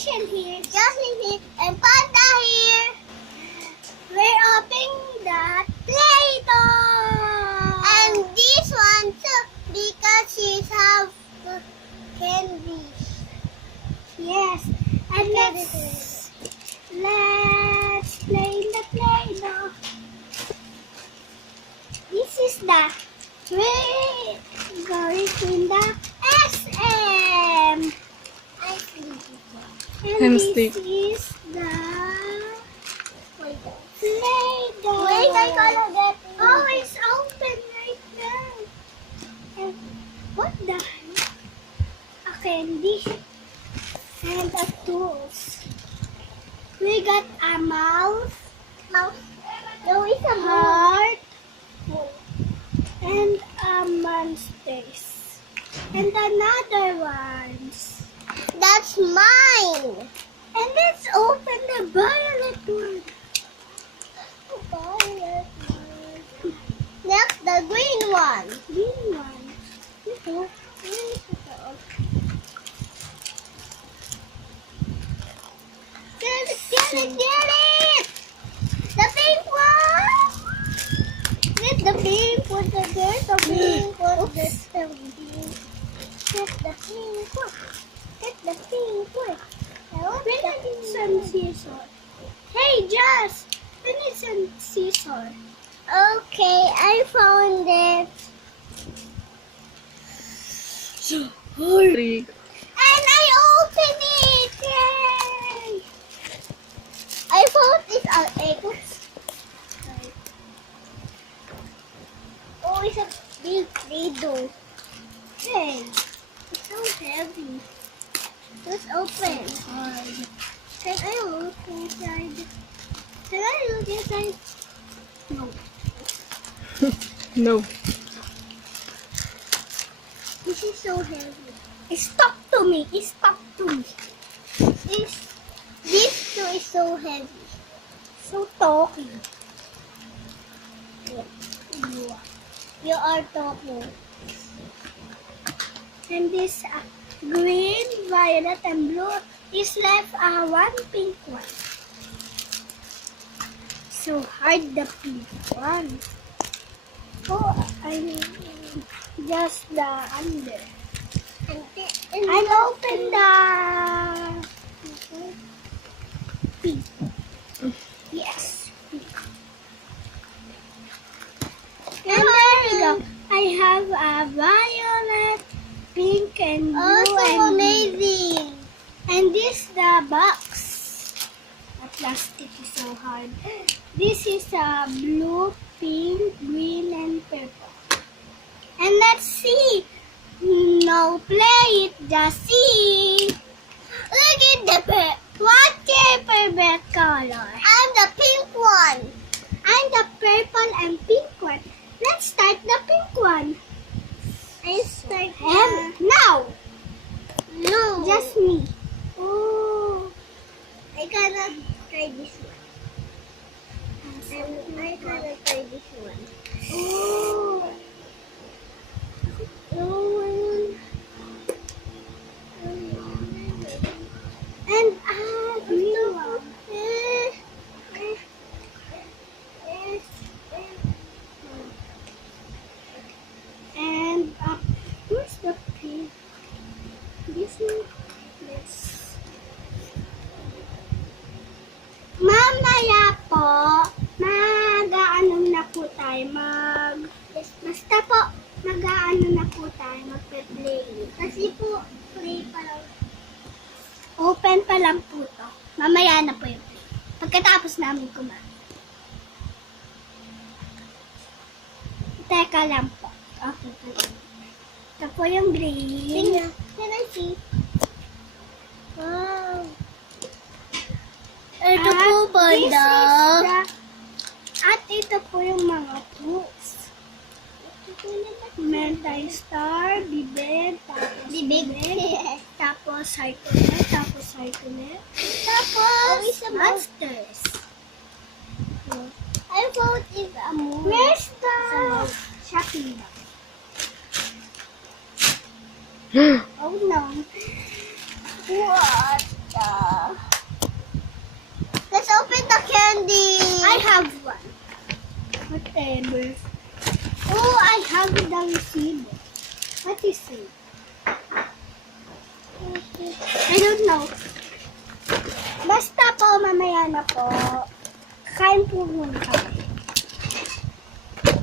Magician here, Jocelyn here, and Panda here. We're opening the Play-Doh. And this one too, because she's half candies. Yes, and let's play in the Play-Doh. This is the we're going in the SM. And this Hamstick. is the Play-Doh. Wait, I gotta get it. Oh, it's open right now. And what the heck? A candy and a tools. We got a mouse. No, it's a heart. And a monsters. And another ones. That's mine. And let's open the violet one. Violet one. Next, the green one. Green one. Ito. Get it! The pink one! Get the pink one. There's the pink one. Get the pink one. Get the pink one. We need some scissors. Hey, Josh! We need some scissors. Okay, I found it. Three. And I opened it! Yay! I found it out. Oh, it's a big Play-Doh. Hey, it's so heavy. Let's open. Can I look inside? Can I look inside? No. No. This is so heavy. Stop to me. Stop to me. This too is so heavy. So talking. You are talking. And this green, violet, and blue is left one pink one. So hide the pink one. Oh, I mean just the under. And open the pink. Yes, pink. And there we go. I have a violet, pink, and blue. Oh, so amazing. And this the box. The plastic is so hard. This is a blue, pink, green, and purple. And let's see. No play it, just see. Look at the what's your favorite color? I'm the pink one. I'm the purple and pink one. Let's start the pink one. I start now. No. Just me. Oh. I cannot try this one. I cannot try this one. Oh. And green one. And where's the pink? This one. This. Mamaya po, mag-aano na po tayo, basta po, mag-aano na po tayo, magpe-play. Kasi po, play pa lang. Open pa lang po to. Mamaya na po yung play. Pagkatapos namin kumain. Teka lang po. Okay po. Ito po yung green. Can I see? Wow. Ito po banda. At ito po yung mga books. Meron tayong star, bibig, tapos bibig, tapos circular, tapos monsters. I vote is a movie. Where's the shopping bag? Oh no. What the? whatever. Oh, I have the receipt. What is it? I don't know. Basta po, mamaya na po. Kain po muna kami.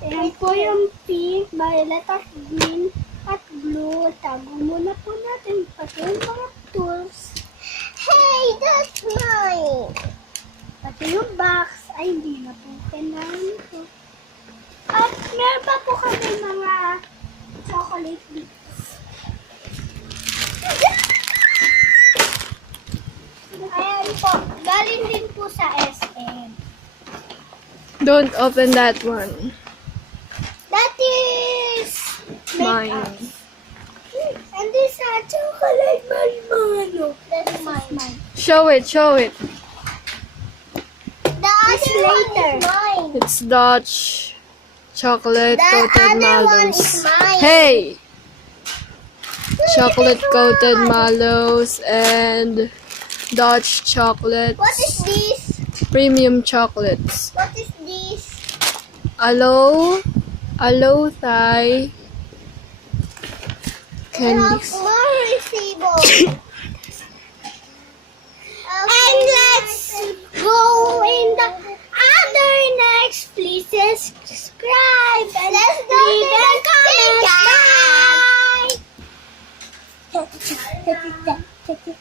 Ayan po yung pink, violet at green at blue. Tago muna po natin pati yung mga tools. Hey, that's mine! Pati yung box. Ay, hindi na po kailangan ito. At meron pa po kami mga chocolate bits. Ayan po, galing din po sa SM. Don't open that one. That is Mine. makeup. And this is chocolate marshmallow. That's mine. Show it, show it. The other later. One is mine. It's Dutch chocolate coated mallows. mine. Hey! Chocolate coated mallows and Dutch chocolate. What is this? Premium chocolates. What is this? Aloe Thai candies. More receivable. And let's go in the other next. Please subscribe and let's go leave a comment. Bye.